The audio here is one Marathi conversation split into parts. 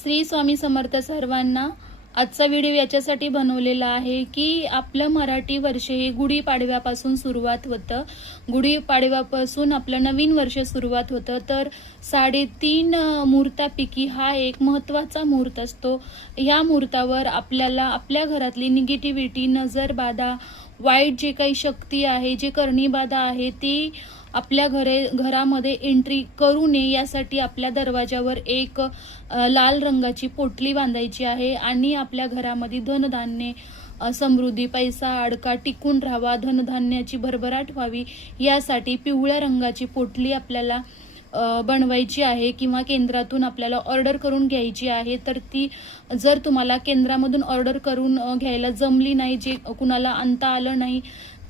श्री स्वामी समर्थ सर्वांना। आजचा व्हिडिओ याच्यासाठी बनवलेला आहे की आपलं मराठी वर्ष हे गुढीपाडव्यापासून सुरुवात होतं। गुढीपाडव्यापासून आपलं नवीन वर्ष सुरुवात होतं। तर 3.5 मुहूर्तापैकी हा एक महत्त्वाचा मुहूर्त असतो। या मुहूर्तावर आपल्याला आपल्या घरातली निगेटिव्हिटी, नजरबाधा, वाईट जे काही शक्ती आहे, जे करणीबाधा आहे ती आपल्या घरामध्ये एंट्री करू नये यासाठी आपल्या दरवाजावर एक लाल रंगाची पोटली बांधायची आहे आणि आपल्या घरामध्ये धनधान्य, समृद्धी, पैसा अडका टिकून राहावा, धनधान्याची भरभराट व्हावी यासाठी पिवळ्या रंगाची पोटली आपल्याला बनवायची आहे किंवा केंद्रातून आपल्याला ऑर्डर करून घ्यायची आहे। तर ती जर तुम्हाला केंद्रामधून ऑर्डर करून घ्यायला जमली नाही, जे कुणाला आणता आलं नाही,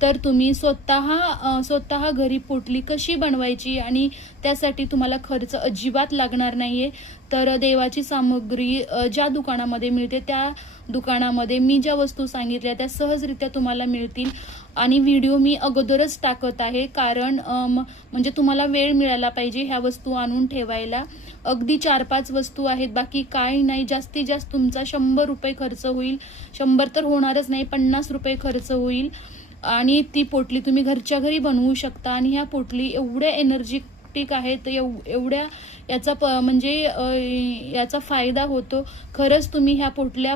तर तुम्ही स्वतः घरी पोटली कशी बनवायची आणि त्यासाठी तुम्हाला खर्च अजिबात लागणार नाहीये। तर देवाची सामग्री ज्या दुकानामध्ये मिळते त्या दुकानामध्ये मी ज्या वस्तू सांगितल्या त्या सहजरित्या तुम्हाला मिळतील आणि व्हिडिओ मी अगोदरच टाकत आहे, कारण म्हणजे तुम्हाला वेळ मिळाला पाहिजे ह्या वस्तू आणून ठेवायला। अगदी 4-5 वस्तू आहेत, बाकी काही नाही। जास्तीत जास्त तुमचा 100 रुपये खर्च होईल, 100 तर होणारच नाही, 50 रुपये खर्च होईल आणि ती पोटली तुम्ही घरच्या घरी बनवू शकता। आणि ह्या पोटली एवढ्या एनर्जेटिक आहेत, एवढ्या म्हणजे याचा फायदा होतो। खरंच तुम्ही ह्या पोटल्या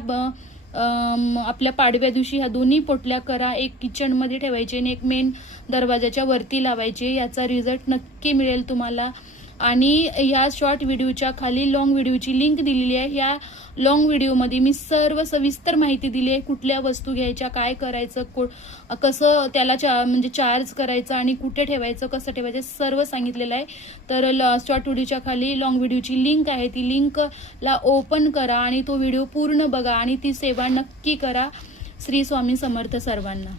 आपल्या पाडव्या दिवशी ह्या दोन्ही पोटल्या करा। एक किचनमध्ये ठेवायचे आणि एक मेन दरवाजाच्या वरती लावायचे, याचा रिझल्ट नक्की मिळेल तुम्हाला। आणि या शॉर्ट व्हिडिओच्या खाली लॉंग व्हिडिओची लिंक दिलेली आहे। या लॉंग व्हिडिओमध्ये मी सर्व सविस्तर माहिती दिली आहे, कुठल्या वस्तू घ्यायच्या, काय करायचं, कसं त्याला म्हणजे चार्ज करायचं आणि कुठे ठेवायचं, कसं ठेवायचं, सर्व सांगितलेलं आहे। तर शॉर्ट व्हिडिओच्या खाली लॉंग व्हिडिओची लिंक आहे, ती लिंकला ओपन करा आणि तो व्हिडिओ पूर्ण बघा आणि ती सेवा नक्की करा। श्री स्वामी समर्थ सर्वांना।